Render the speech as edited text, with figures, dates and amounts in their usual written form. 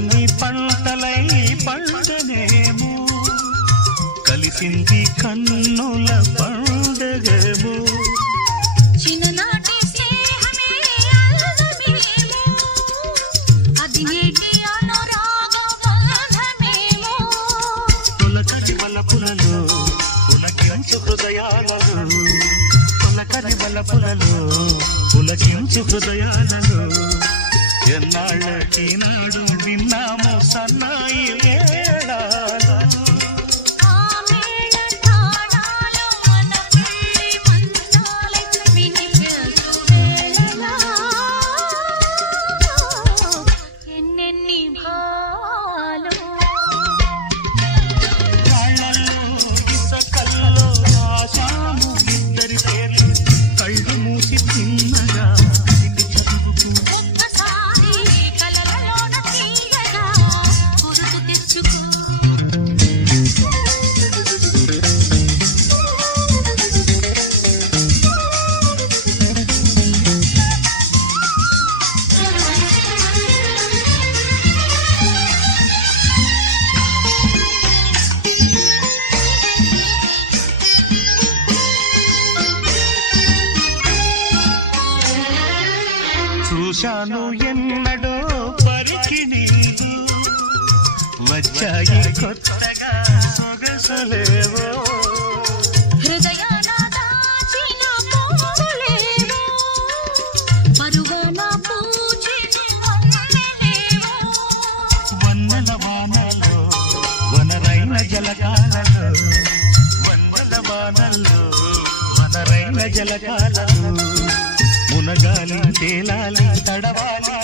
కలలన్నీ పంటలై పండనేమో కలిసింది కన్నుల పండగేమో చిన్ననాటి స్నేహమే అల్లమేమో అది నేటి అనురాగ బంధమేమో పులకరి వలపులలో పులకించు హృదయాలలో పులకరి వలపులలో పులకించు హృదయాలలో ఎన్నాళ్ళకి నాడు విన్నాము సన్నాయి మేళాలు ఆ మేళ తాళాలు మన పెళ్లి మంత్రాలై వినిపించు వేళలా ఎన్నెన్ని భావాలు కాళ్ళల్లో ఇసకల్లో ఆశాము ఇద్దరి పేర్లు కళ్ళు మూసి తిన్నగా ఇది చదువుకు ఒక్కసారి కలలలోన తీయగా గుర్తు తెచ్చుకో చూశాను ఎన్నడో పరికి నీవు వచ్చాయి కొత్తగా సొగసులేవో హృదయాన దాచిన పూలేవో పరువాన పూచిన వన్నెలేవో వన్నెల వానలో వనరైన జలకాలలో వన్నెల వానల్లో వనరైన జలకాలలో మునగాలి తేలాలి తడవాలి